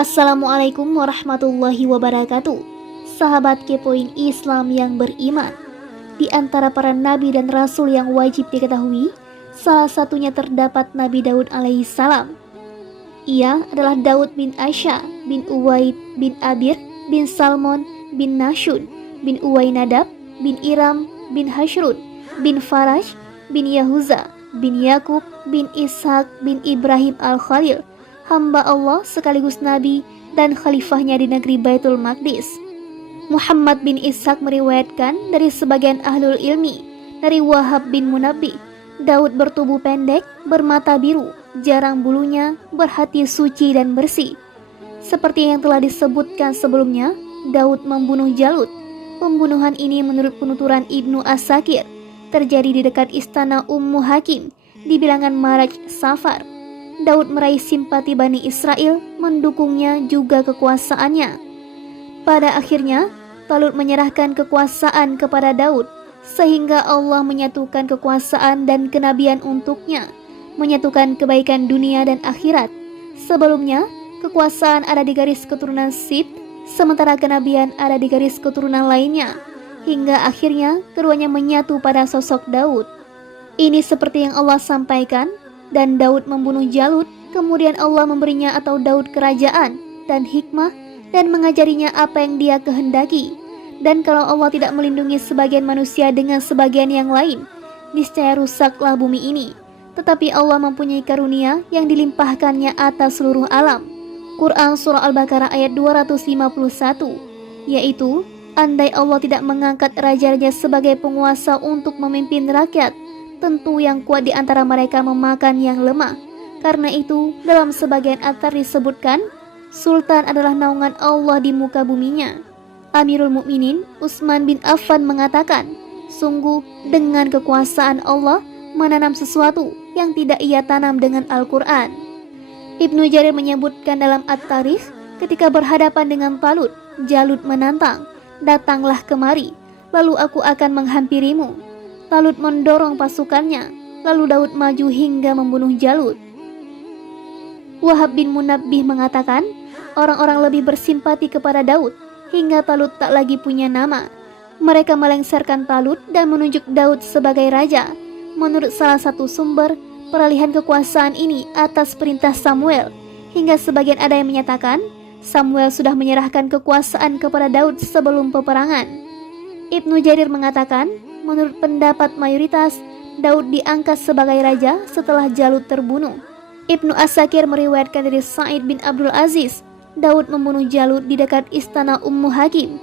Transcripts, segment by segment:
Assalamualaikum warahmatullahi wabarakatuh. Sahabat Kepoin Islam yang beriman, di antara para nabi dan rasul yang wajib diketahui, salah satunya terdapat Nabi Daud alaihissalam. Ia adalah Daud bin Asya, bin Uwaid, bin Abir, bin Salmon, bin Nashun, bin Uwainadab, bin Iram, bin Hashrun, bin Faraj, bin Yahuza, bin Yakub, bin Ishak, bin Ibrahim al-Khalil, hamba Allah sekaligus Nabi dan khalifahnya di negeri Baitul Maqdis. Muhammad bin Ishak meriwayatkan dari sebagian ahlul ilmi, dari Wahab bin Munabbih, Daud bertubuh pendek, bermata biru, jarang bulunya, berhati suci dan bersih. Seperti yang telah disebutkan sebelumnya, Daud membunuh Jalut. Pembunuhan ini menurut penuturan Ibnu As-Sakir terjadi di dekat istana Ummu Hakim di bilangan Maraj Safar. Daud meraih simpati Bani Israel, mendukungnya juga kekuasaannya. Pada akhirnya, Talut menyerahkan kekuasaan kepada Daud, sehingga Allah menyatukan kekuasaan dan kenabian untuknya, menyatukan kebaikan dunia dan akhirat. Sebelumnya, kekuasaan ada di garis keturunan Sib, sementara kenabian ada di garis keturunan lainnya, hingga akhirnya keduanya menyatu pada sosok Daud. Ini seperti yang Allah sampaikan, dan Daud membunuh Jalut, kemudian Allah memberinya atau Daud kerajaan dan hikmah dan mengajarinya apa yang dia kehendaki. Dan kalau Allah tidak melindungi sebagian manusia dengan sebagian yang lain, niscaya rusaklah bumi ini. Tetapi Allah mempunyai karunia yang dilimpahkannya atas seluruh alam. Quran Surah Al-Baqarah ayat 251, yaitu, andai Allah tidak mengangkat raja-raja sebagai penguasa untuk memimpin rakyat, tentu yang kuat di antara mereka memakan yang lemah. Karena itu, dalam sebagian athar disebutkan, Sultan adalah naungan Allah di muka buminya. Amirul Mukminin Utsman bin Affan mengatakan, sungguh dengan kekuasaan Allah menanam sesuatu yang tidak ia tanam dengan Al-Quran. Ibnu Jarir menyebutkan dalam At-Tarikh, ketika berhadapan dengan Talut, Jalut menantang, datanglah kemari, lalu aku akan menghampirimu. Talut mendorong pasukannya, lalu Daud maju hingga membunuh Jalut. Wahab bin Munabbih mengatakan, orang-orang lebih bersimpati kepada Daud, hingga Talut tak lagi punya nama. Mereka melengsarkan Talut dan menunjuk Daud sebagai raja. Menurut salah satu sumber, peralihan kekuasaan ini atas perintah Samuel, hingga sebagian ada yang menyatakan, Samuel sudah menyerahkan kekuasaan kepada Daud sebelum peperangan. Ibnu Jarir mengatakan, menurut pendapat mayoritas, Daud diangkat sebagai raja setelah Jalut terbunuh. Ibnu As-Sakir meriwayatkan dari Sa'id bin Abdul Aziz, Daud membunuh Jalut di dekat istana Ummu Hakim,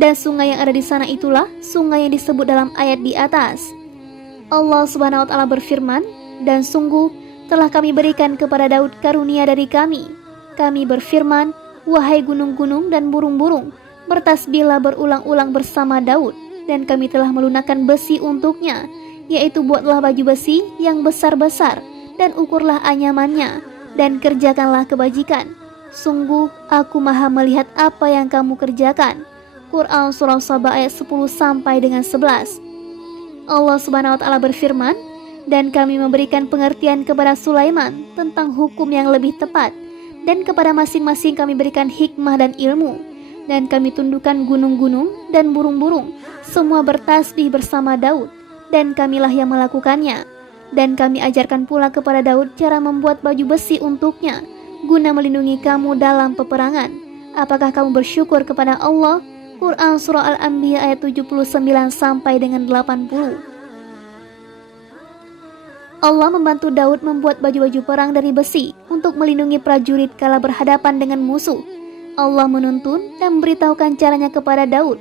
dan sungai yang ada di sana itulah sungai yang disebut dalam ayat di atas. Allah Subhanahu wa taala berfirman, dan sungguh telah kami berikan kepada Daud karunia dari kami. Kami berfirman, wahai gunung-gunung dan burung-burung, bertasbihlah berulang-ulang bersama Daud, dan kami telah melunakkan besi untuknya, yaitu buatlah baju besi yang besar-besar, dan ukurlah anyamannya, dan kerjakanlah kebajikan. Sungguh aku maha melihat apa yang kamu kerjakan. Quran Surah Saba ayat 10 sampai dengan 11. Allah Subhanahu wa taala berfirman, dan kami memberikan pengertian kepada Sulaiman tentang hukum yang lebih tepat, dan kepada masing-masing kami berikan hikmah dan ilmu, dan kami tundukkan gunung-gunung dan burung-burung, semua bertasbih bersama Daud, dan kamilah yang melakukannya. Dan kami ajarkan pula kepada Daud cara membuat baju besi untuknya, guna melindungi kamu dalam peperangan. Apakah kamu bersyukur kepada Allah? Quran Surah Al-Anbiya ayat 79 sampai dengan 80. Allah membantu Daud membuat baju-baju perang dari besi untuk melindungi prajurit kala berhadapan dengan musuh. Allah menuntun dan memberitahukan caranya kepada Daud.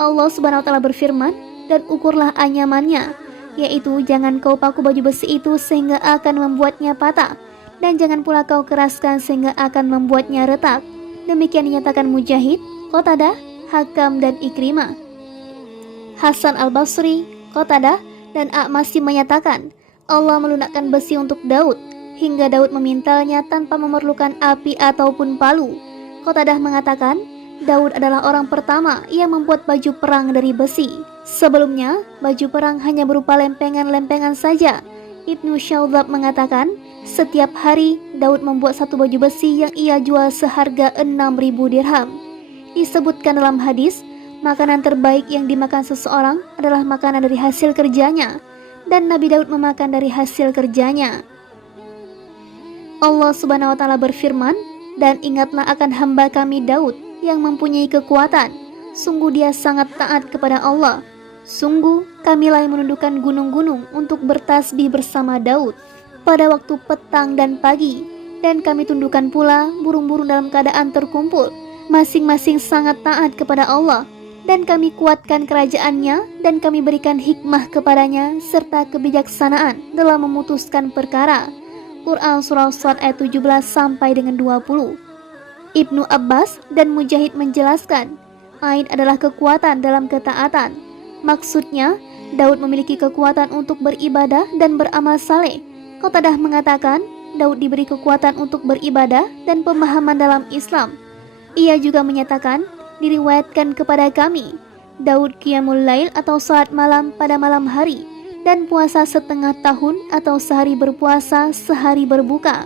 Allah Subhanahu wa taala berfirman, dan ukurlah anyamannya, yaitu jangan kau paku baju besi itu sehingga akan membuatnya patah, dan jangan pula kau keraskan sehingga akan membuatnya retak. Demikian dinyatakan Mujahid, Qatadah, Hakam dan Ikrimah. Hasan al-Basri, Qatadah dan A'masy menyatakan, Allah melunakkan besi untuk Daud, hingga Daud memintalnya tanpa memerlukan api ataupun palu. Qatadah mengatakan, Daud adalah orang pertama yang membuat baju perang dari besi. Sebelumnya, baju perang hanya berupa lempengan-lempengan saja. Ibnu Syaudzab mengatakan, Setiap hari, Daud membuat satu baju besi yang ia jual seharga 6.000 dirham. Disebutkan dalam hadis, makanan terbaik yang dimakan seseorang adalah makanan dari hasil kerjanya, dan Nabi Daud memakan dari hasil kerjanya. Allah Subhanahu wa Ta'ala berfirman, "Dan ingatlah akan hamba kami Daud yang mempunyai kekuatan. Sungguh dia sangat taat kepada Allah. Sungguh kamilah yang menundukkan gunung-gunung untuk bertasbih bersama Daud pada waktu petang dan pagi, dan kami tundukkan pula burung-burung dalam keadaan terkumpul. Masing-masing sangat taat kepada Allah, dan kami kuatkan kerajaannya, dan kami berikan hikmah kepadanya serta kebijaksanaan dalam memutuskan perkara." Quran Surah Shad ayat 17 sampai dengan 20. Ibnu Abbas dan Mujahid menjelaskan, Ain adalah kekuatan dalam ketaatan. Maksudnya, Daud memiliki kekuatan untuk beribadah dan beramal saleh. Qatadah mengatakan, Daud diberi kekuatan untuk beribadah dan pemahaman dalam Islam. Ia juga menyatakan, diriwayatkan kepada kami, Daud qiyamul lail atau salat malam pada malam hari, dan puasa setengah tahun atau sehari berpuasa, sehari berbuka.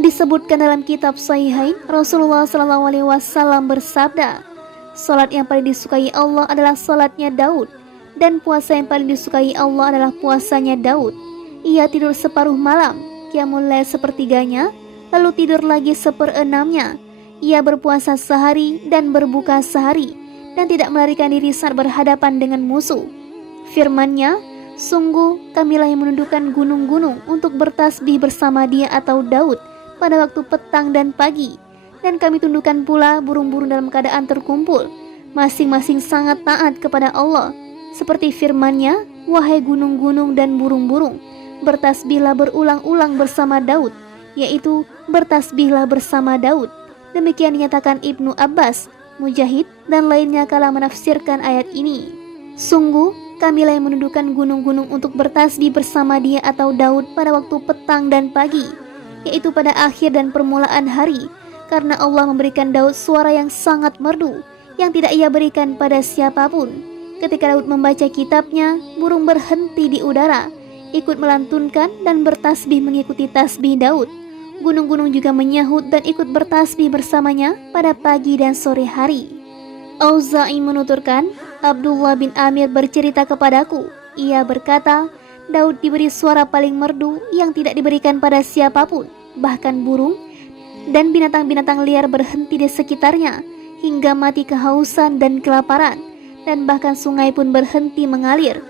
Disebutkan dalam kitab Sahihain, Rasulullah SAW bersabda, salat yang paling disukai Allah adalah salatnya Daud, dan puasa yang paling disukai Allah adalah puasanya Daud. Ia tidur separuh malam, qiyamul lail sepertiganya, lalu tidur lagi seperenamnya. Ia berpuasa sehari dan berbuka sehari, dan tidak melarikan diri saat berhadapan dengan musuh. Firman-Nya, sungguh kamilah yang menundukkan gunung-gunung untuk bertasbih bersama dia atau Daud pada waktu petang dan pagi, dan kami tundukkan pula burung-burung dalam keadaan terkumpul. Masing-masing sangat taat kepada Allah. Seperti firman-Nya, wahai gunung-gunung dan burung-burung, bertasbihlah berulang-ulang bersama Daud, yaitu bertasbihlah bersama Daud. Demikian dinyatakan Ibnu Abbas, Mujahid, dan lainnya kala menafsirkan ayat ini. Sungguh kamilah yang menundukkan gunung-gunung untuk bertasbih bersama dia atau Daud pada waktu petang dan pagi, yaitu pada akhir dan permulaan hari, karena Allah memberikan Daud suara yang sangat merdu, yang tidak ia berikan pada siapapun. Ketika Daud membaca kitabnya, burung berhenti di udara, ikut melantunkan dan bertasbih mengikuti tasbih Daud. Gunung-gunung juga menyahut dan ikut bertasbih bersamanya pada pagi dan sore hari. Auza'i menuturkan, Abdullah bin Amir bercerita kepadaku, ia berkata, Daud diberi suara paling merdu yang tidak diberikan pada siapapun, bahkan burung dan binatang-binatang liar berhenti di sekitarnya hingga mati kehausan dan kelaparan, dan bahkan sungai pun berhenti mengalir.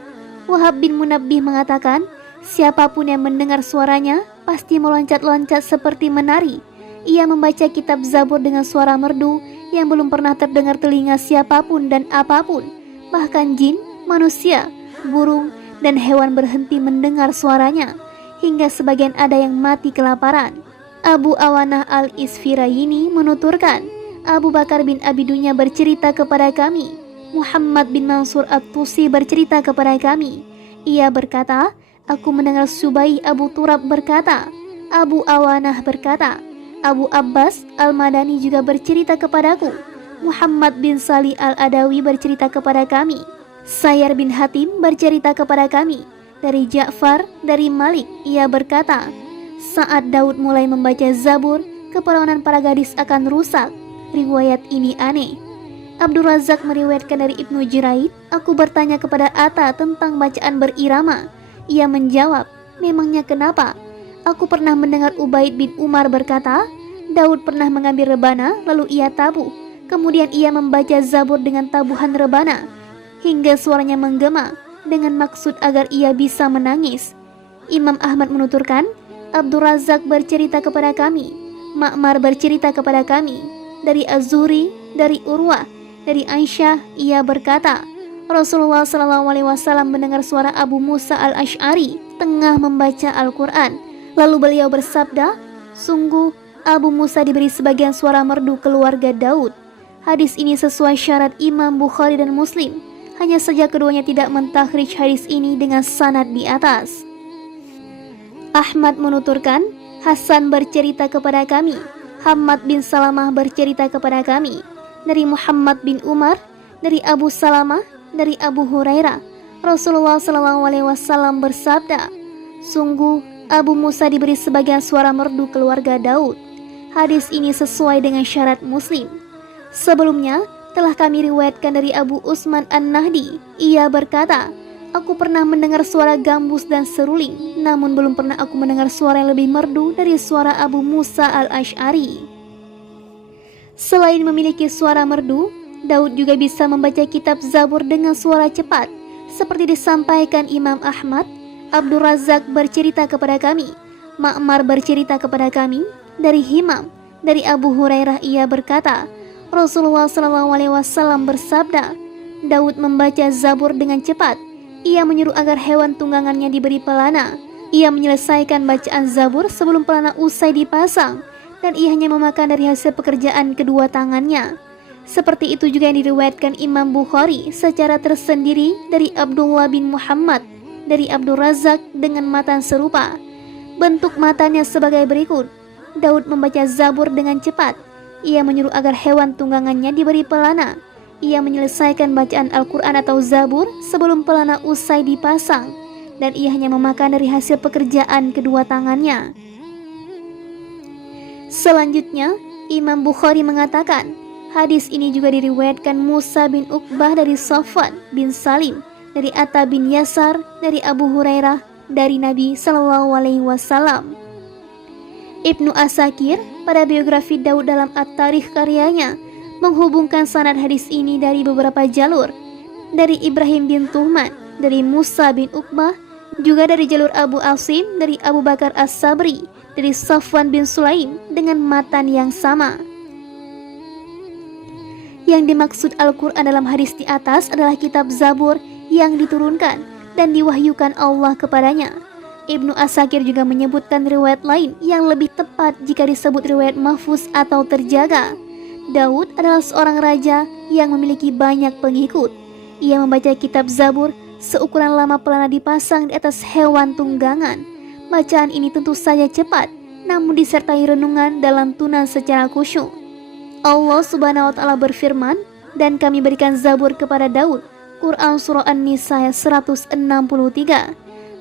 Wahab bin Munabbih mengatakan, siapapun yang mendengar suaranya pasti meloncat-loncat seperti menari. Ia membaca kitab Zabur dengan suara merdu yang belum pernah terdengar telinga siapapun dan apapun. Bahkan jin, manusia, burung, dan hewan berhenti mendengar suaranya, hingga sebagian ada yang mati kelaparan. Abu Awanah al-Isfirayini menuturkan, Abu Bakar bin Abi Dunya bercerita kepada kami, Muhammad bin Mansur at-Tusi bercerita kepada kami. Ia berkata, aku mendengar Subaih Abu Turab berkata, Abu Awanah berkata, Abu Abbas al-Madani juga bercerita kepadaku. Muhammad bin Salih al-Adawi bercerita kepada kami. Sayyar bin Hatim bercerita kepada kami. Dari Ja'far, dari Malik, ia berkata, saat Daud mulai membaca Zabur, keperawanan para gadis akan rusak. Riwayat ini aneh. Abdul Razak meriwayatkan dari Ibnu Juraid, aku bertanya kepada Atta tentang bacaan berirama. Ia menjawab, memangnya kenapa? Aku pernah mendengar Ubaid bin Umar berkata, Daud pernah mengambil rebana lalu ia tabuh. Kemudian ia membaca Zabur dengan tabuhan rebana hingga suaranya menggema dengan maksud agar ia bisa menangis. Imam Ahmad menuturkan, Abdul Razak bercerita kepada kami, Ma'mar bercerita kepada kami, dari Az-Zuhri, dari Urwah, dari Aisyah, ia berkata, Rasulullah SAW mendengar suara Abu Musa al-Ash'ari tengah membaca Al-Quran. Lalu beliau bersabda, sungguh Abu Musa diberi sebagian suara merdu keluarga Daud. Hadis ini sesuai syarat Imam Bukhari dan Muslim. Hanya saja keduanya tidak mentakhrij hadis ini dengan sanad di atas. Ahmad menuturkan, Hasan bercerita kepada kami, Hammad bin Salamah bercerita kepada kami, dari Muhammad bin Umar, dari Abu Salamah, dari Abu Hurairah, Rasulullah SAW bersabda, sungguh Abu Musa diberi sebagian suara merdu keluarga Daud. Hadis ini sesuai dengan syarat Muslim. Sebelumnya, telah kami riwayatkan dari Abu Utsman An-Nahdi. Ia berkata, aku pernah mendengar suara gambus dan seruling, namun belum pernah aku mendengar suara yang lebih merdu dari suara Abu Musa Al-Asy'ari. Selain memiliki suara merdu, Daud juga bisa membaca kitab Zabur dengan suara cepat. Seperti disampaikan Imam Ahmad, Abdul Razak bercerita kepada kami, Ma'mar bercerita kepada kami, dari Himam, dari Abu Hurairah ia berkata, Rasulullah SAW bersabda, Daud membaca Zabur dengan cepat. Ia menyuruh agar hewan tunggangannya diberi pelana. Ia menyelesaikan bacaan Zabur sebelum pelana usai dipasang, dan ia hanya memakan dari hasil pekerjaan kedua tangannya. Seperti itu juga yang diriwayatkan Imam Bukhari secara tersendiri dari Abdullah bin Muhammad, dari Abdul Razak dengan matan serupa. Bentuk matanya sebagai berikut. Daud membaca Zabur dengan cepat. Ia menyuruh agar hewan tunggangannya diberi pelana. Ia menyelesaikan bacaan Al-Quran atau Zabur sebelum pelana usai dipasang, dan ia hanya memakan dari hasil pekerjaan kedua tangannya. Selanjutnya, Imam Bukhari mengatakan, hadis ini juga diriwayatkan Musa bin Uqbah dari Safwan bin Salim, dari Atta bin Yasar, dari Abu Hurairah, dari Nabi SAW. Ibnu Asakir pada biografi Daud dalam At-Tarikh karyanya menghubungkan sanad hadis ini dari beberapa jalur, dari Ibrahim bin Tuhman, dari Musa bin Uqbah, juga dari jalur Abu Asim, dari Abu Bakar As-Sabri, dari Safwan bin Sulaim dengan matan yang sama. Yang dimaksud Al-Quran dalam hadis di atas adalah kitab Zabur yang diturunkan dan diwahyukan Allah kepadanya. Ibnu Asakir juga menyebutkan riwayat lain yang lebih tepat jika disebut riwayat mahfuz atau terjaga. Daud adalah seorang raja yang memiliki banyak pengikut. Ia membaca kitab Zabur seukuran lama pelana dipasang di atas hewan tunggangan. Bacaan ini tentu saja cepat, namun disertai renungan dan lantunan secara khusyuk. Allah Subhanahu wa Ta'ala berfirman, dan kami berikan Zabur kepada Daud. Quran Surah An-Nisa 163.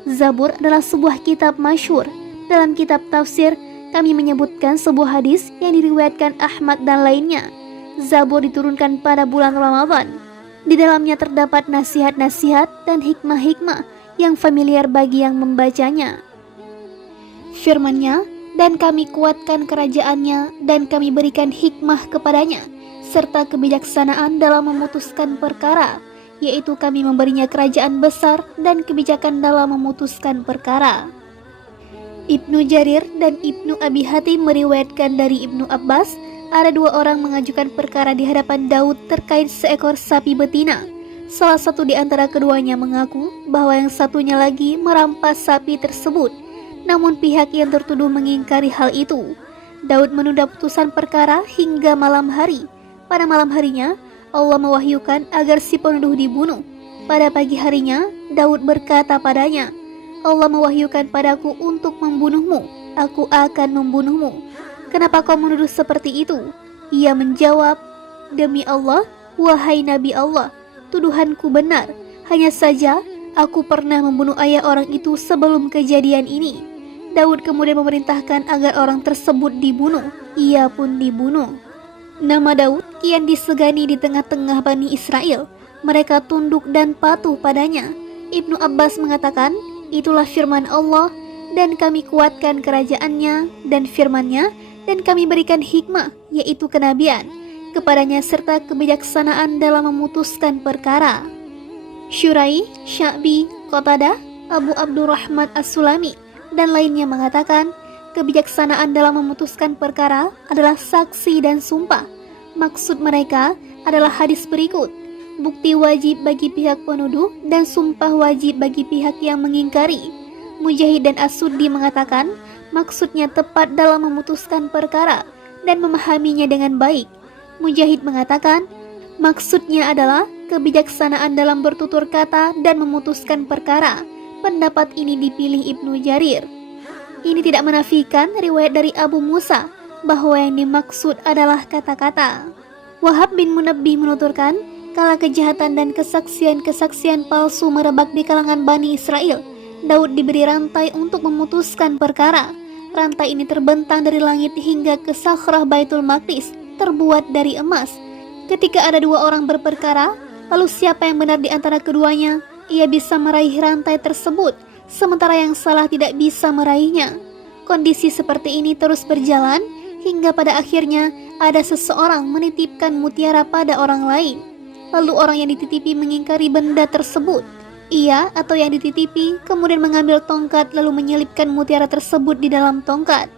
Zabur adalah sebuah kitab masyhur. Dalam kitab tafsir, kami menyebutkan sebuah hadis yang diriwayatkan Ahmad dan lainnya. Zabur diturunkan pada bulan Ramadan. Di dalamnya terdapat nasihat-nasihat dan hikmah-hikmah yang familiar bagi yang membacanya. Firman-Nya, dan kami kuatkan kerajaannya, dan kami berikan hikmah kepadanya, serta kebijaksanaan dalam memutuskan perkara, yaitu kami memberinya kerajaan besar dan kebijakan dalam memutuskan perkara. Ibnu Jarir dan Ibnu Abi Hatim meriwayatkan dari Ibnu Abbas, ada dua orang mengajukan perkara di hadapan Daud terkait seekor sapi betina. Salah satu di antara keduanya mengaku bahwa yang satunya lagi merampas sapi tersebut, namun pihak yang tertuduh mengingkari hal itu. Daud menunda putusan perkara hingga malam hari. Pada malam harinya, Allah mewahyukan agar si penuduh dibunuh. Pada pagi harinya, Daud berkata padanya, Allah mewahyukan padaku untuk membunuhmu. Aku akan membunuhmu. Kenapa kau menuduh seperti itu? Ia menjawab, demi Allah, wahai Nabi Allah, tuduhanku benar. Hanya saja, aku pernah membunuh ayah orang itu sebelum kejadian ini. Daud kemudian memerintahkan agar orang tersebut dibunuh. Ia pun dibunuh. Nama Daud kian disegani di tengah-tengah Bani Israel. Mereka tunduk dan patuh padanya. Ibnu Abbas mengatakan, itulah firman Allah, dan kami kuatkan kerajaannya, dan firman-Nya, dan kami berikan hikmah, yaitu kenabian, kepadanya serta kebijaksanaan dalam memutuskan perkara. Syurai, Sya'bi, Qatadah, Abu Abdurrahman As-Sulami, dan lainnya mengatakan, kebijaksanaan dalam memutuskan perkara adalah saksi dan sumpah. Maksud mereka adalah hadis berikut, bukti wajib bagi pihak penuduh dan sumpah wajib bagi pihak yang mengingkari. Mujahid dan As-Suddi mengatakan, maksudnya tepat dalam memutuskan perkara dan memahaminya dengan baik. Mujahid mengatakan, maksudnya adalah kebijaksanaan dalam bertutur kata dan memutuskan perkara. Pendapat ini dipilih Ibnu Jarir. Ini tidak menafikan riwayat dari Abu Musa bahwa yang dimaksud adalah kata-kata. Wahab bin Munabbih menuturkan, kala kejahatan dan kesaksian-kesaksian palsu merebak di kalangan Bani Israel, Daud diberi rantai untuk memutuskan perkara. Rantai ini terbentang dari langit hingga ke sakhrah Baitul Maqdis, terbuat dari emas. Ketika ada dua orang berperkara, lalu siapa yang benar di antara keduanya, ia bisa meraih rantai tersebut, sementara yang salah tidak bisa meraihnya. Kondisi seperti ini terus berjalan, hingga pada akhirnya ada seseorang menitipkan mutiara pada orang lain. Lalu orang yang dititipi mengingkari benda tersebut. Ia atau yang dititipi kemudian mengambil tongkat lalu menyelipkan mutiara tersebut di dalam tongkat.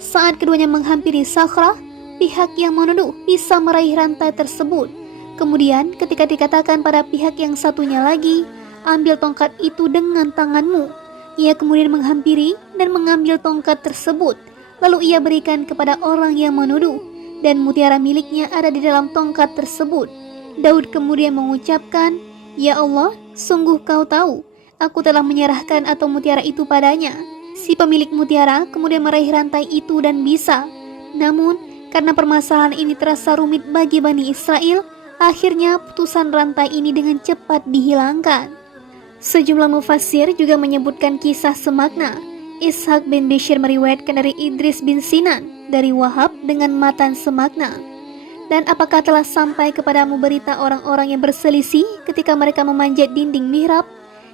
Saat keduanya menghampiri sakhrah, pihak yang menuduh bisa meraih rantai tersebut. Kemudian ketika dikatakan pada pihak yang satunya lagi, ambil tongkat itu dengan tanganmu, ia kemudian menghampiri dan mengambil tongkat tersebut. Lalu ia berikan kepada orang yang menuduh, dan mutiara miliknya ada di dalam tongkat tersebut. Daud kemudian mengucapkan, "Ya Allah, sungguh kau tahu, aku telah menyerahkan atau mutiara itu padanya." Si pemilik mutiara kemudian meraih rantai itu dan bisa. Namun, karena permasalahan ini terasa rumit bagi Bani Israel, akhirnya putusan rantai ini dengan cepat dihilangkan. Sejumlah mufassir juga menyebutkan kisah semakna. Ishaq bin Bishr meriwayatkan dari Idris bin Sinan, dari Wahab dengan matan semakna. Dan apakah telah sampai kepadamu berita orang-orang yang berselisih ketika mereka memanjat dinding mihrab?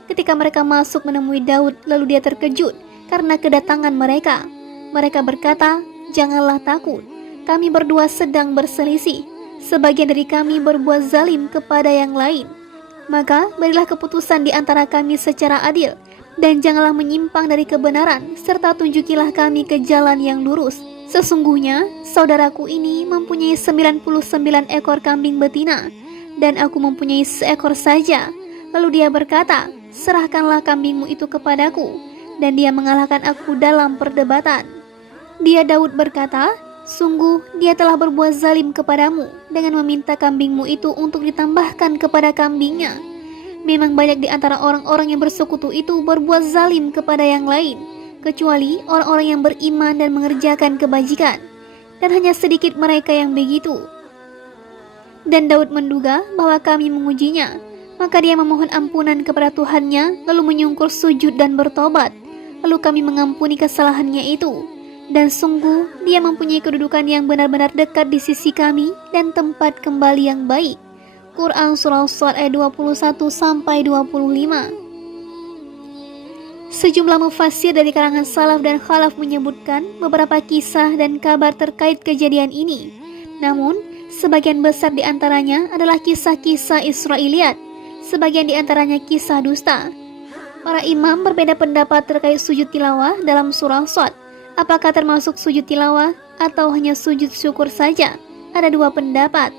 Ketika mereka masuk menemui Daud, lalu dia terkejut karena kedatangan mereka. Mereka berkata, "Janganlah takut, kami berdua sedang berselisih. Sebagian dari kami berbuat zalim kepada yang lain. Maka berilah keputusan di antara kami secara adil, dan janganlah menyimpang dari kebenaran, serta tunjukilah kami ke jalan yang lurus. Sesungguhnya, saudaraku ini mempunyai 99 ekor kambing betina, dan aku mempunyai seekor saja." Lalu dia berkata, "Serahkanlah kambingmu itu kepadaku." Dan dia mengalahkan aku dalam perdebatan. Dia Daud berkata, "Sungguh dia telah berbuat zalim kepadamu dengan meminta kambingmu itu untuk ditambahkan kepada kambingnya. Memang banyak di antara orang-orang yang bersekutu itu berbuat zalim kepada yang lain, kecuali orang-orang yang beriman dan mengerjakan kebajikan, dan hanya sedikit mereka yang begitu." Dan Daud menduga bahwa kami mengujinya, maka dia memohon ampunan kepada Tuhannya, lalu menyungkur sujud dan bertobat. Lalu kami mengampuni kesalahannya itu, dan sungguh dia mempunyai kedudukan yang benar-benar dekat di sisi kami dan tempat kembali yang baik. Quran Surah As-Sad ayat 21-25. Sejumlah mufassir dari kalangan salaf dan khalaf menyebutkan beberapa kisah dan kabar terkait kejadian ini. Namun, sebagian besar di antaranya adalah kisah-kisah Israiliyat, sebagian di antaranya kisah dusta. Para imam berbeda pendapat terkait sujud tilawah dalam surah As-Sad. Apakah termasuk sujud tilawah atau hanya sujud syukur saja? Ada dua pendapat.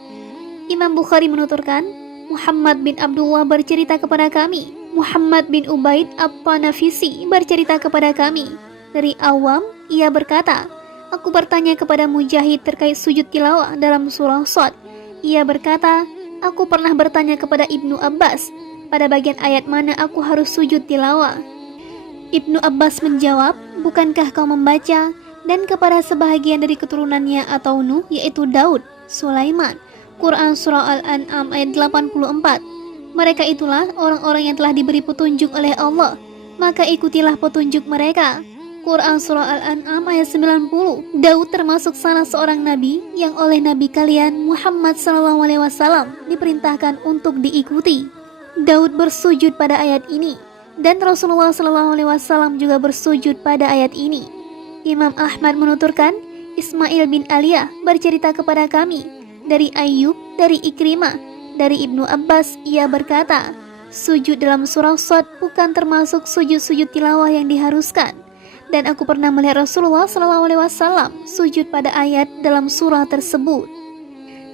Imam Bukhari menuturkan, Muhammad bin Abdullah bercerita kepada kami. Muhammad bin Ubaid At-Tanafisi bercerita kepada kami. Dari Awam, ia berkata, "Aku bertanya kepada Mujahid terkait sujud tilawah dalam surah As-Sad." Ia berkata, "Aku pernah bertanya kepada Ibnu Abbas, pada bagian ayat mana aku harus sujud tilawah?" Ibnu Abbas menjawab, "Bukankah kau membaca, dan kepada sebahagian dari keturunannya atau Nuh, yaitu Daud, Sulaiman." Quran Surah Al-An'am ayat 84. Mereka itulah orang-orang yang telah diberi petunjuk oleh Allah, maka ikutilah petunjuk mereka. Quran Surah Al-An'am ayat 90. Daud termasuk salah seorang nabi yang oleh nabi kalian Muhammad SAW diperintahkan untuk diikuti. Daud bersujud pada ayat ini, dan Rasulullah SAW juga bersujud pada ayat ini. Imam Ahmad menuturkan, Ismail bin Aliyah bercerita kepada kami dari Ayyub, dari Ikrimah, dari Ibnu Abbas, ia berkata, "Sujud dalam surah Sad bukan termasuk sujud-sujud tilawah yang diharuskan, dan aku pernah melihat Rasulullah SAW sujud pada ayat dalam surah tersebut."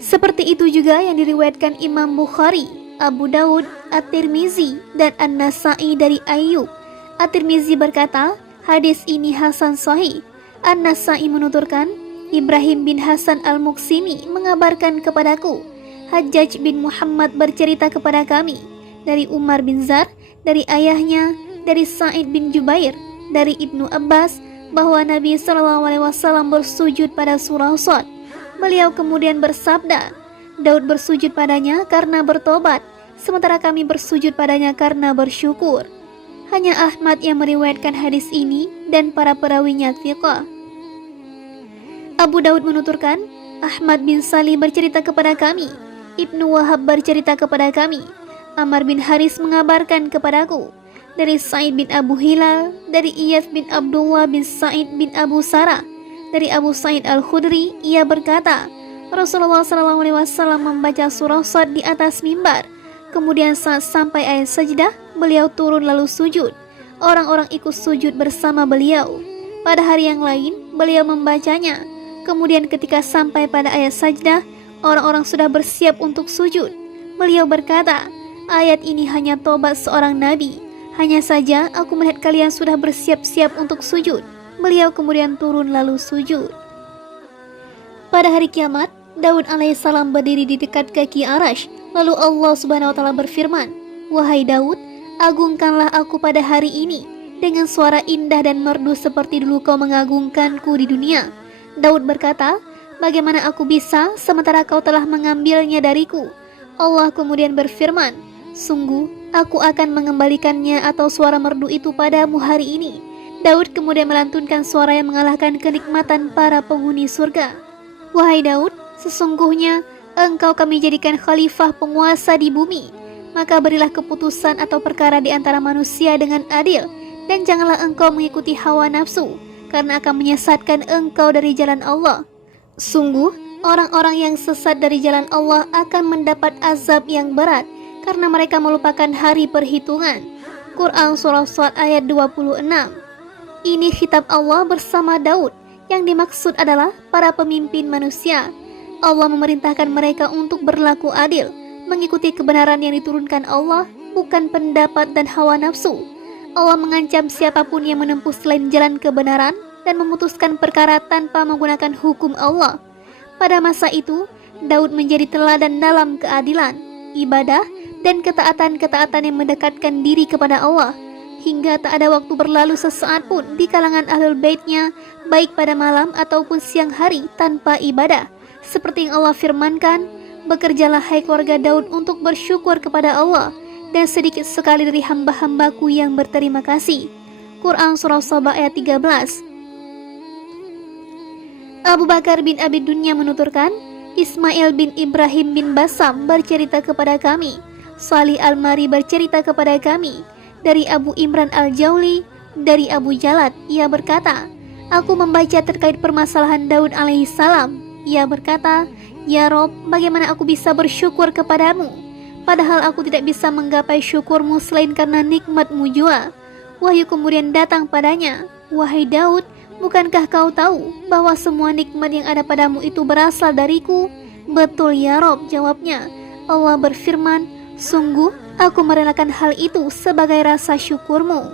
Seperti itu juga yang diriwayatkan Imam Bukhari, Abu Daud, At-Tirmizi, dan An-Nasa'i dari Ayyub. At-Tirmizi berkata, hadis ini hasan sahih. An-Nasa'i menuturkan, Ibrahim bin Hasan Al-Muqsimi mengabarkan kepadaku, Hajjaj bin Muhammad bercerita kepada kami dari Umar bin Zar, dari ayahnya, dari Sa'id bin Jubair, dari Ibnu Abbas, bahwa Nabi SAW bersujud pada surah Sad. Beliau kemudian bersabda, Daud bersujud padanya karena bertobat, sementara kami bersujud padanya karena bersyukur. Hanya Ahmad yang meriwayatkan hadis ini dan para perawinya thiqah. Abu Daud menuturkan, Ahmad bin Salih bercerita kepada kami, Ibnu Wahab bercerita kepada kami, Amr bin Haris mengabarkan kepadaku, dari Sa'id bin Abu Hilal, dari Iyas bin Abdullah bin Sa'id bin Abu Sarah, dari Abu Sa'id Al-Khudri, ia berkata, Rasulullah SAW membaca surah Shad di atas mimbar. Kemudian saat sampai ayat sajdah, beliau turun lalu sujud. Orang-orang ikut sujud bersama beliau. Pada hari yang lain, beliau membacanya. Kemudian ketika sampai pada ayat sajdah, orang-orang sudah bersiap untuk sujud. Beliau berkata, ayat ini hanya tobat seorang nabi. Hanya saja aku melihat kalian sudah bersiap-siap untuk sujud. Beliau kemudian turun lalu sujud. Pada hari kiamat, Daud alaihissalam berdiri di dekat kaki Arash. Lalu Allah subhanahu wa ta'ala berfirman, wahai Daud, agungkanlah aku pada hari ini dengan suara indah dan merdu seperti dulu kau mengagungkanku di dunia. Daud berkata, bagaimana aku bisa sementara kau telah mengambilnya dariku? Allah kemudian berfirman, sungguh aku akan mengembalikannya atau suara merdu itu padamu hari ini. Daud kemudian melantunkan suara yang mengalahkan kenikmatan para penghuni surga. Wahai Daud, sesungguhnya engkau kami jadikan khalifah penguasa di bumi. Maka berilah keputusan atau perkara di antara manusia dengan adil, dan janganlah engkau mengikuti hawa nafsu, karena akan menyesatkan engkau dari jalan Allah. Sungguh, orang-orang yang sesat dari jalan Allah akan mendapat azab yang berat, karena mereka melupakan hari perhitungan. Quran Surah Shad ayat 26. Ini khitab Allah bersama Daud, yang dimaksud adalah para pemimpin manusia. Allah memerintahkan mereka untuk berlaku adil, mengikuti kebenaran yang diturunkan Allah, bukan pendapat dan hawa nafsu. Allah mengancam siapapun yang menempuh selain jalan kebenaran dan memutuskan perkara tanpa menggunakan hukum Allah. Pada masa itu, Daud menjadi teladan dalam keadilan, ibadah, dan ketaatan-ketaatan yang mendekatkan diri kepada Allah, hingga tak ada waktu berlalu sesaat pun di kalangan ahlul baitnya, baik pada malam ataupun siang hari tanpa ibadah. Seperti yang Allah firmankan, bekerjalah hai keluarga Daud untuk bersyukur kepada Allah, dan sedikit sekali dari hamba-hambaku yang berterima kasih. Quran Surah Saba ayat 13. Abu Bakar bin Abi Dunya menuturkan, Ismail bin Ibrahim bin Basam bercerita kepada kami, Salih Al-Mari bercerita kepada kami, dari Abu Imran Al-Jawli, dari Abu Jalad, ia berkata, aku membaca terkait permasalahan Daud alaihissalam. Ia berkata, ya Rob, bagaimana aku bisa bersyukur kepadamu, padahal aku tidak bisa menggapai syukurmu selain karena nikmatmu jua. Wahyu kemudian datang padanya, wahai Daud, bukankah kau tahu bahwa semua nikmat yang ada padamu itu berasal dariku? Betul ya Rob, jawabnya. Allah berfirman, sungguh aku merelakan hal itu sebagai rasa syukurmu.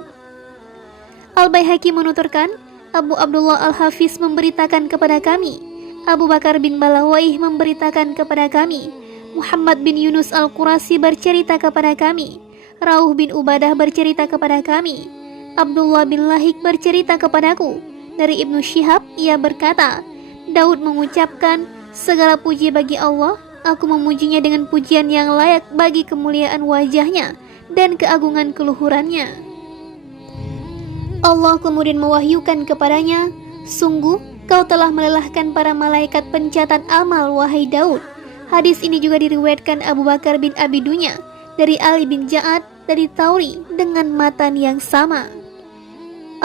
Al-Baihaqi menuturkan, Abu Abdullah Al-Hafiz memberitakan kepada kami, Abu Bakar bin Balawaih memberitakan kepada kami, Muhammad bin Yunus Al-Qurasi bercerita kepada kami, Rauh bin Ubadah bercerita kepada kami, Abdullah bin Lahik bercerita kepadaku. Dari Ibnu Syihab, ia berkata, Daud mengucapkan, segala puji bagi Allah, aku memujinya dengan pujian yang layak bagi kemuliaan wajahnya dan keagungan keluhurannya. Allah kemudian mewahyukan kepadanya, sungguh kau telah melelahkan para malaikat pencatat amal, wahai Daud. Hadis ini juga diriwayatkan Abu Bakar bin Abi Dunya, dari Ali bin Ja'ad, dari Tauri, dengan matan yang sama.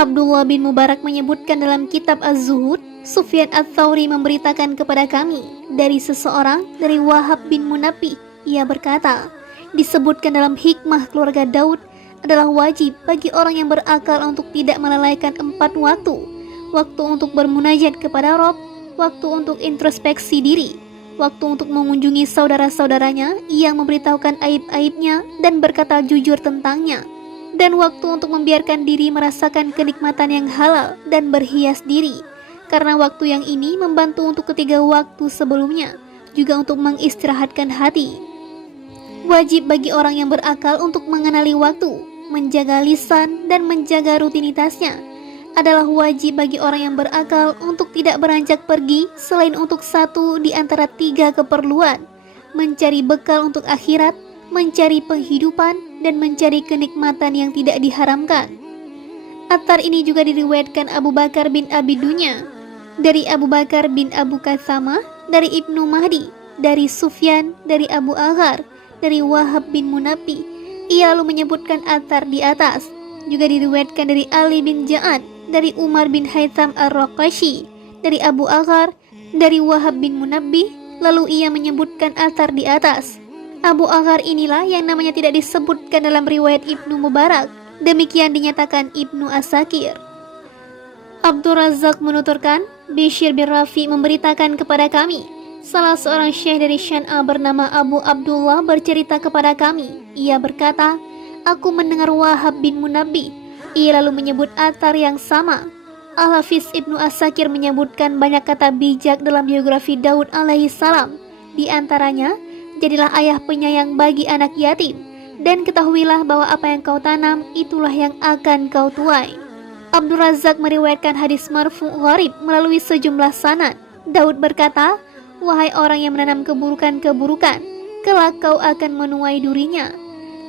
Abdullah bin Mubarak menyebutkan dalam kitab Az-Zuhud, Sufyan Ats-Tsauri memberitakan kepada kami, dari seseorang dari Wahab bin Munabbih, ia berkata, disebutkan dalam hikmah keluarga Daud, adalah wajib bagi orang yang berakal untuk tidak melalaikan 4 waktu. Waktu untuk bermunajat kepada Rob, waktu untuk introspeksi diri, waktu untuk mengunjungi saudara-saudaranya yang memberitahukan aib-aibnya dan berkata jujur tentangnya, dan waktu untuk membiarkan diri merasakan kenikmatan yang halal dan berhias diri, karena waktu yang ini membantu untuk ketiga waktu sebelumnya, juga untuk mengistirahatkan hati. Wajib bagi orang yang berakal untuk mengenali waktu, menjaga lisan, dan menjaga rutinitasnya. Adalah wajib bagi orang yang berakal untuk tidak beranjak pergi selain untuk satu di antara 3 keperluan: mencari bekal untuk akhirat, mencari penghidupan, dan mencari kenikmatan yang tidak diharamkan. Athar ini juga diriwayatkan Abu Bakar bin Abi Dunya, dari Abu Bakar bin Abu Kathamah, dari Ibnu Mahdi, dari Sufyan, dari Abu Aghar, dari Wahab bin Munabbi. Ia lalu menyebutkan athar di atas. Juga diriwayatkan dari Ali bin Ja'ad, dari Umar bin Haytham ar-Raqashi, dari Abu Aghar, dari Wahab bin Munabbi. Lalu ia menyebutkan athar di atas. Abu Aghar inilah yang namanya tidak disebutkan dalam riwayat Ibnu Mubarak. Demikian dinyatakan Ibnu Asakir. Abdur Razzaq menuturkan, Bishr bin Rafi memberitakan kepada kami, salah seorang syekh dari Syan'a bernama Abu Abdullah bercerita kepada kami. Ia berkata, aku mendengar Wahab bin Munabbi. Ia lalu menyebut athar yang sama. Al-Hafiz Ibnu Asakir menyebutkan banyak kata bijak dalam biografi Daud alaihi salam. Di antaranya, jadilah ayah penyayang bagi anak yatim, dan ketahuilah bahwa apa yang kau tanam, itulah yang akan kau tuai. Abdur Razzaq meriwayatkan hadis marfu' gharib melalui sejumlah sanad. Daud berkata, wahai orang yang menanam keburukan-keburukan, kelak kau akan menuai durinya.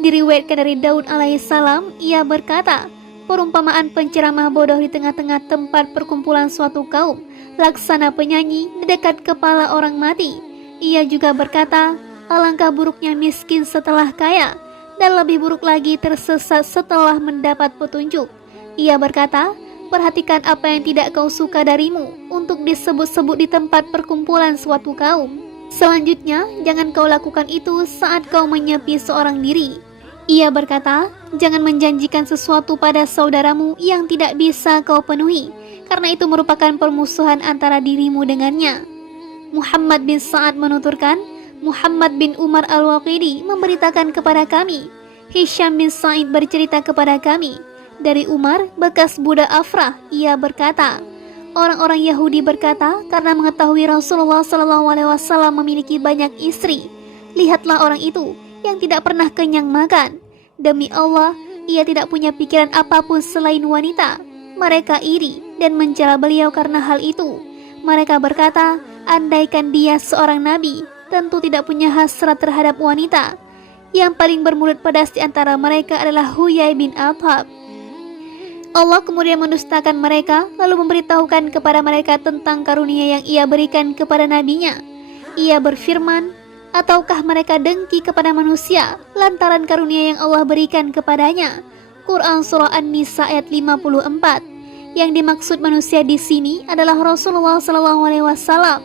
Diriwayatkan dari Daud alaihissalam, ia berkata, perumpamaan penceramah bodoh di tengah-tengah tempat perkumpulan suatu kaum, laksana penyanyi di dekat kepala orang mati. Ia juga berkata, alangkah buruknya miskin setelah kaya, dan lebih buruk lagi tersesat setelah mendapat petunjuk. Ia berkata, perhatikan apa yang tidak kau suka darimu untuk disebut-sebut di tempat perkumpulan suatu kaum. Selanjutnya, jangan kau lakukan itu saat kau menyepi seorang diri. Ia berkata, jangan menjanjikan sesuatu pada saudaramu yang tidak bisa kau penuhi, karena itu merupakan permusuhan antara dirimu dengannya. Muhammad bin Sa'ad menuturkan, Muhammad bin Umar al-Waqidi memberitakan kepada kami, Hisham bin Sa'id bercerita kepada kami, dari Umar, bekas budak Afrah, ia berkata, orang-orang Yahudi berkata karena mengetahui Rasulullah SAW memiliki banyak istri, lihatlah orang itu yang tidak pernah kenyang makan. Demi Allah, ia tidak punya pikiran apapun selain wanita. Mereka iri dan mencela beliau karena hal itu. Mereka berkata, andaikan dia seorang nabi, tentu tidak punya hasrat terhadap wanita. Yang paling bermulut pedas di antara mereka adalah Huyai bin Athab. Allah kemudian mendustakan mereka, lalu memberitahukan kepada mereka tentang karunia yang ia berikan kepada nabinya. Ia berfirman, ataukah mereka dengki kepada manusia lantaran karunia yang Allah berikan kepadanya? Quran Surah An-Nisa ayat 54. Yang dimaksud manusia di sini adalah Rasulullah SAW.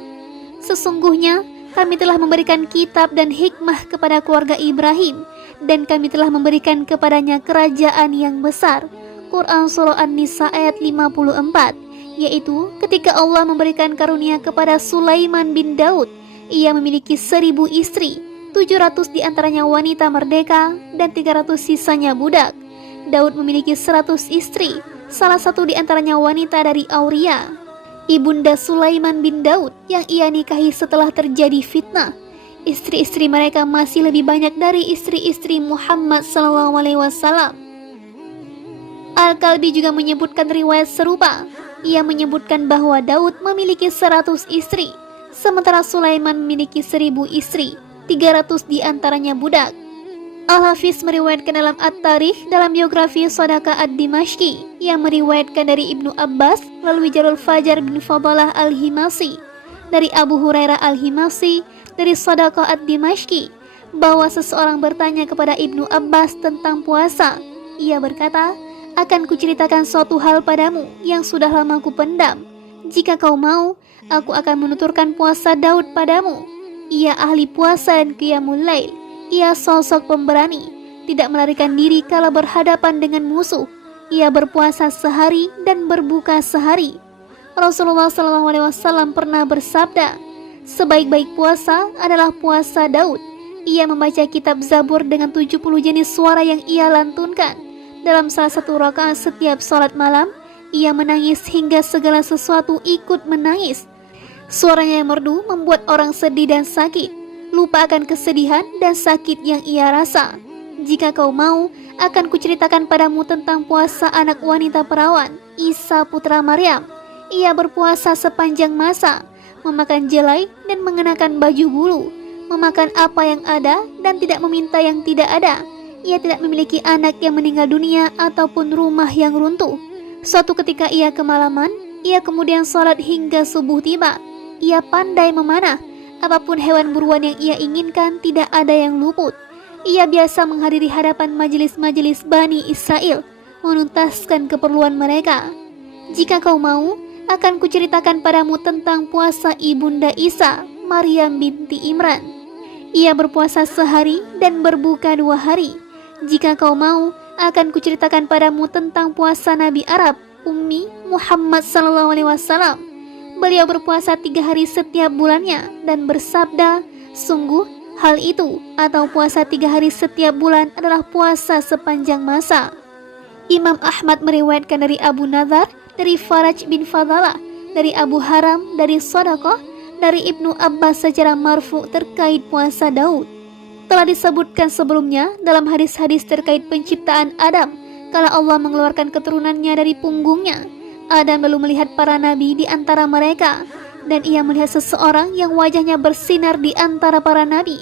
Sesungguhnya kami telah memberikan kitab dan hikmah kepada keluarga Ibrahim, dan kami telah memberikan kepadanya kerajaan yang besar. Quran Surah An-Nisa ayat 54, yaitu ketika Allah memberikan karunia kepada Sulaiman bin Daud. Ia memiliki 1000 istri, 700 diantaranya wanita merdeka, dan 300 sisanya budak. Daud memiliki 100 istri, salah satu diantaranya wanita dari Auria, ibunda Sulaiman bin Daud yang ia nikahi setelah terjadi fitnah. Istri-istri mereka masih lebih banyak dari istri-istri Muhammad SAW. Al-Kalbi juga menyebutkan riwayat serupa. Ia menyebutkan bahwa Daud memiliki 100 istri, sementara Sulaiman memiliki 1000 istri, 300 diantaranya budak. Al-Hafiz meriwayatkan dalam At-Tarikh dalam biografi Sadaqah Ad-Dimashqi yang meriwayatkan dari Ibnu Abbas melalui Jalul Fajar bin Fadalah Al-Himasi, dari Abu Hurairah Al-Himasi, dari Sadaqah Ad-Dimashqi, bahwa seseorang bertanya kepada Ibnu Abbas tentang puasa. Ia berkata, akan kuceritakan suatu hal padamu yang sudah lama kupendam. Jika kau mau, aku akan menuturkan puasa Daud padamu. Ia ahli puasa dan qiyamul lail. Ia sosok pemberani, tidak melarikan diri kala berhadapan dengan musuh. Ia berpuasa sehari dan berbuka sehari. Rasulullah SAW pernah bersabda, sebaik-baik puasa adalah puasa Daud. Ia membaca kitab Zabur dengan 70 jenis suara yang ia lantunkan. Dalam salah satu rakaat setiap salat malam, ia menangis hingga segala sesuatu ikut menangis. Suaranya yang merdu membuat orang sedih dan sakit, lupa akan kesedihan dan sakit yang ia rasa. Jika kau mau, akan kuceritakan padamu tentang puasa anak wanita perawan, Isa putra Maryam. Ia berpuasa sepanjang masa, memakan jelai dan mengenakan baju bulu, memakan apa yang ada dan tidak meminta yang tidak ada. ia tidak memiliki anak yang meninggal dunia ataupun rumah yang runtuh. Suatu ketika ia kemalaman, ia kemudian sholat hingga subuh tiba. Ia pandai memanah, apapun hewan buruan yang ia inginkan tidak ada yang luput. Ia biasa menghadiri hadapan majelis-majelis Bani Israel, menuntaskan keperluan mereka. Jika kau mau, akan kuceritakan padamu tentang puasa Ibunda Isa, Maryam binti Imran. Ia berpuasa sehari dan berbuka 2 hari. Jika kau mau, akan kuceritakan padamu tentang puasa Nabi Arab, Ummi Muhammad SAW. Beliau berpuasa 3 hari setiap bulannya dan bersabda, sungguh hal itu atau puasa 3 hari setiap bulan adalah puasa sepanjang masa. Imam Ahmad meriwayatkan dari Abu Nadhar, dari Faraj bin Fadalah, dari Abu Haram, dari Shadaqah, dari Ibnu Abbas secara marfu terkait puasa Daud. Telah disebutkan sebelumnya dalam hadis-hadis terkait penciptaan Adam, kala Allah mengeluarkan keturunannya dari punggungnya. Adam lalu melihat para nabi di antara mereka, dan ia melihat seseorang yang wajahnya bersinar di antara para nabi.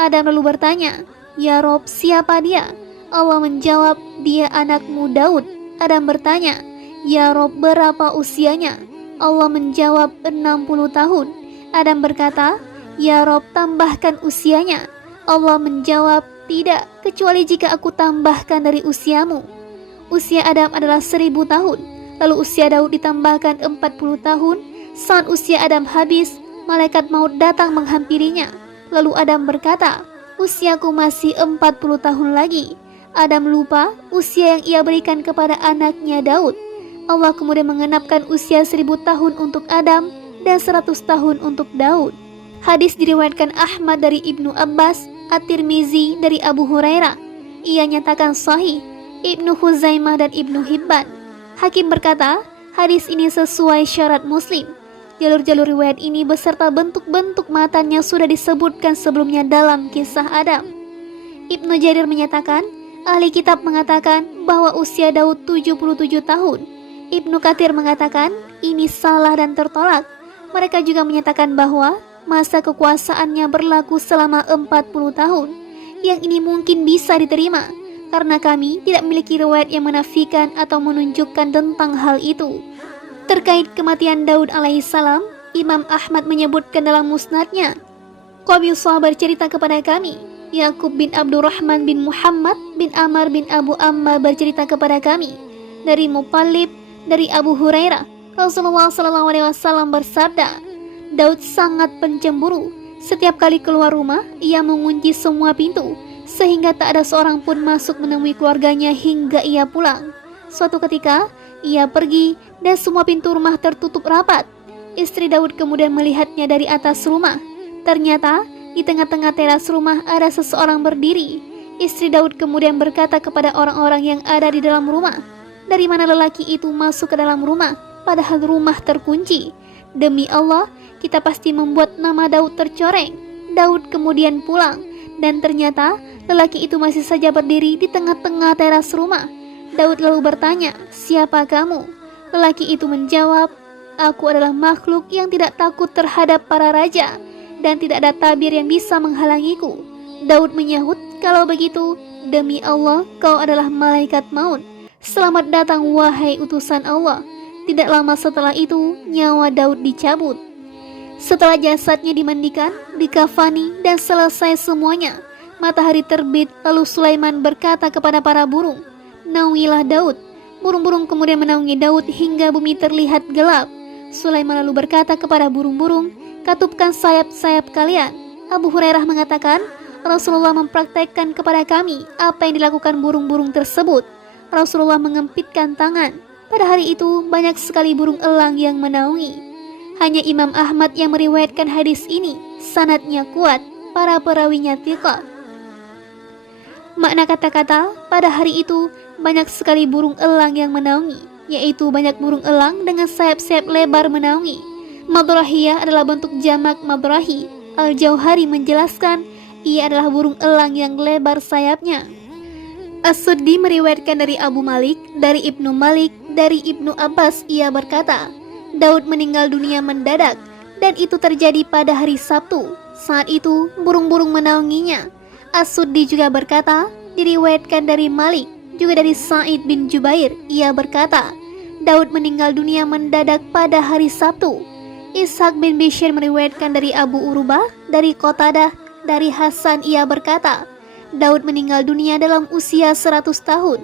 Adam lalu bertanya, "Ya Rob, siapa dia?" Allah menjawab, "Dia anakmu Daud." Adam bertanya, "Ya Rob, berapa usianya?" Allah menjawab, 60 tahun. Adam berkata, "Ya Rob, tambahkan usianya." Allah menjawab, "Tidak, kecuali jika aku tambahkan dari usiamu." Usia Adam adalah 1000 tahun. Lalu usia Daud ditambahkan 40 tahun. Saat usia Adam habis, malaikat maut datang menghampirinya. Lalu Adam berkata, "Usiaku masih 40 tahun lagi." Adam lupa usia yang ia berikan kepada anaknya Daud. Allah kemudian mengenapkan usia 1000 tahun untuk Adam dan 100 tahun untuk Daud. Hadis diriwayatkan Ahmad dari Ibnu Abbas, At-Tirmizi dari Abu Hurairah. Ia nyatakan sahih, Ibnu Huzaimah dan Ibnu Hibban. Hakim berkata, hadis ini sesuai syarat Muslim. Jalur-jalur riwayat ini beserta bentuk-bentuk matanya sudah disebutkan sebelumnya dalam kisah Adam. Ibnu Jarir menyatakan, ahli kitab mengatakan bahwa usia Daud 77 tahun. Ibnu Katsir mengatakan ini salah dan tertolak. Mereka juga menyatakan bahwa masa kekuasaannya berlaku selama 40 tahun. Yang ini mungkin bisa diterima karena kami tidak memiliki riwayat yang menafikan atau menunjukkan tentang hal itu. Terkait kematian Daud alaihissalam, Imam Ahmad menyebutkan dalam musnadnya, Qabisah bercerita kepada kami, Yakub bin Abdurrahman bin Muhammad bin Amr bin Abu Amma bercerita kepada kami dari Muttalib, dari Abu Hurairah, Rasulullah SAW bersabda, Daud sangat pencemburu. Setiap kali keluar rumah, ia mengunci semua pintu, sehingga tak ada seorang pun masuk menemui keluarganya hingga ia pulang. Suatu ketika, ia pergi dan semua pintu rumah tertutup rapat. Istri Daud kemudian melihatnya dari atas rumah. Ternyata, di tengah-tengah teras rumah ada seseorang berdiri. Istri Daud kemudian berkata kepada orang-orang yang ada di dalam rumah, "Dari mana lelaki itu masuk ke dalam rumah, padahal rumah terkunci? Demi Allah, kita pasti membuat nama Daud tercoreng." Daud kemudian pulang, dan ternyata lelaki itu masih saja berdiri di tengah-tengah teras rumah. Daud lalu bertanya, "Siapa kamu?" Lelaki itu menjawab, "Aku adalah makhluk yang tidak takut terhadap para raja, dan tidak ada tabir yang bisa menghalangiku." Daud menyahut, "Kalau begitu, demi Allah, kau adalah malaikat maut. Selamat datang wahai utusan Allah." Tidak lama setelah itu, nyawa Daud dicabut. Setelah jasadnya dimandikan, dikafani, dan selesai semuanya, matahari terbit. Lalu Sulaiman berkata kepada para burung, "Naungilah Daud." Burung-burung kemudian menaungi Daud hingga bumi terlihat gelap. Sulaiman lalu berkata kepada burung-burung, "Katupkan sayap-sayap kalian." Abu Hurairah mengatakan, Rasulullah mempraktekkan kepada kami apa yang dilakukan burung-burung tersebut. Rasulullah mengempitkan tangan. Pada hari itu banyak sekali burung elang yang menaungi. Hanya Imam Ahmad yang meriwayatkan hadis ini. Sanadnya kuat, para perawinya thiqah. Makna kata-kata, pada hari itu banyak sekali burung elang yang menaungi, yaitu banyak burung elang dengan sayap-sayap lebar menaungi. Madrahiyah adalah bentuk jamak madrahi. Al-Jauhari menjelaskan, ia adalah burung elang yang lebar sayapnya. As-Suddi meriwayatkan dari Abu Malik, dari Ibnu Malik, dari Ibnu Abbas, ia berkata, Daud meninggal dunia mendadak, dan itu terjadi pada hari Sabtu. Saat itu, burung-burung menaunginya. As-Suddi juga berkata, Diriwayatkan dari Malik, juga dari Sa'id bin Jubair, ia berkata, Daud meninggal dunia mendadak pada hari Sabtu. Ishaq bin Bishr meriwayatkan dari Abu Urubah, dari Qatadah, dari Hasan, ia berkata, Daud meninggal dunia dalam usia 100 tahun.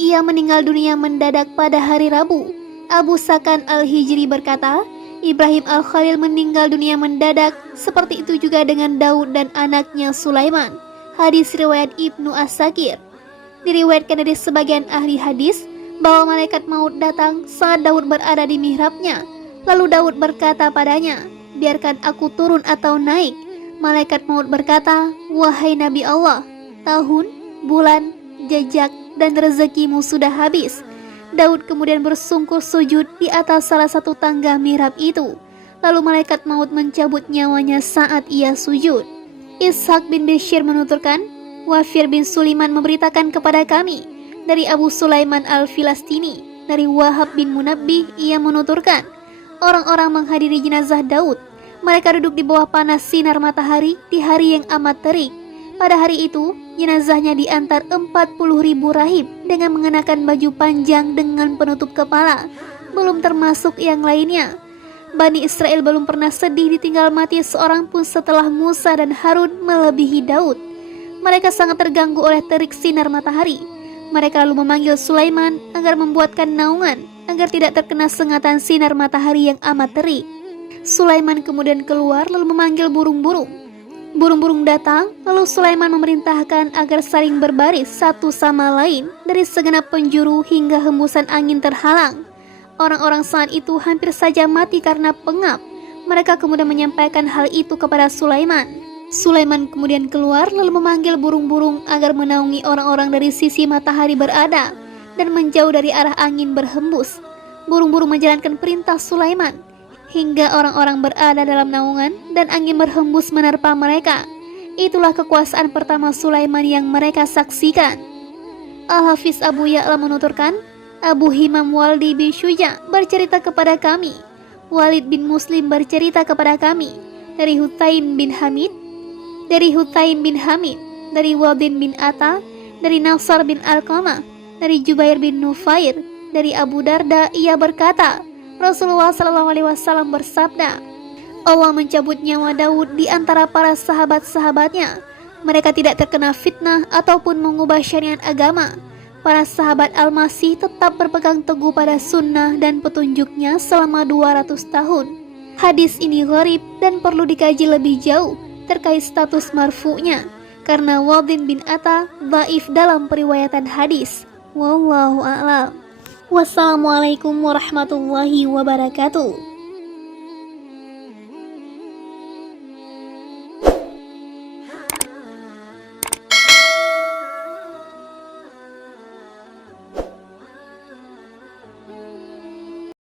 Ia meninggal dunia mendadak pada hari Rabu. Abu Sakan Al-Hijri berkata, Ibrahim Al-Khalil meninggal dunia mendadak, seperti itu juga dengan Daud dan anaknya Sulaiman. Hadis riwayat Ibnu As-Sakir. Diriwayatkan dari sebagian ahli hadis bahwa malaikat maut datang saat Daud berada di mihrabnya. Lalu Daud berkata padanya, biarkan aku turun atau naik. Malaikat maut berkata, wahai Nabi Allah, tahun, bulan, jejak, dan rezekimu sudah habis. Daud kemudian bersungkur sujud di atas salah satu tangga mihrab itu. Lalu malaikat maut mencabut nyawanya saat ia sujud. Ishaq bin Bishr menuturkan, Wafir bin Sulaiman memberitakan kepada kami dari Abu Sulaiman Al-Filastini, dari Wahab bin Munabbih, ia menuturkan, orang-orang menghadiri jenazah Daud. Mereka duduk di bawah panas sinar matahari di hari yang amat terik. Pada hari itu, jenazahnya diantar 40.000 rahib dengan mengenakan baju panjang dengan penutup kepala, belum termasuk yang lainnya. Bani Israel belum pernah sedih ditinggal mati seorang pun setelah Musa dan Harun melebihi Daud. Mereka sangat terganggu oleh terik sinar matahari. Mereka lalu memanggil Sulaiman agar membuatkan naungan agar tidak terkena sengatan sinar matahari yang amat terik. Sulaiman kemudian keluar lalu memanggil burung-burung. Burung-burung datang, lalu Sulaiman memerintahkan agar saling berbaris satu sama lain dari segenap penjuru hingga hembusan angin terhalang. Orang-orang saat itu hampir saja mati karena pengap. Mereka kemudian menyampaikan hal itu kepada Sulaiman. Sulaiman kemudian keluar lalu memanggil burung-burung agar menaungi orang-orang dari sisi matahari berada dan menjauh dari arah angin berhembus. Burung-burung menjalankan perintah Sulaiman hingga orang-orang berada dalam naungan dan angin berhembus menerpa mereka. Itulah kekuasaan pertama Sulaiman yang mereka saksikan. Al-Hafiz Abu Ya'la menuturkan, Abu Himam Waldi bin Syuja bercerita kepada kami, Walid bin Muslim bercerita kepada kami, dari Hutaim bin Hamid, dari Wadin bin Atta, dari Nasar bin Alqamah, dari Jubair bin Nufair, dari Abu Darda, ia berkata, Rasulullah SAW bersabda, Allah mencabut nyawa Daud di antara para sahabat-sahabatnya. Mereka tidak terkena fitnah ataupun mengubah syariat agama. Para sahabat Al-Masih tetap berpegang teguh pada sunnah dan petunjuknya selama 200 tahun. Hadis ini gharib dan perlu dikaji lebih jauh terkait status marfu'nya, karena Wadin bin Atta dhaif dalam periwayatan hadis. Wallahu a'lam. Wassalamualaikum warahmatullahi wabarakatuh.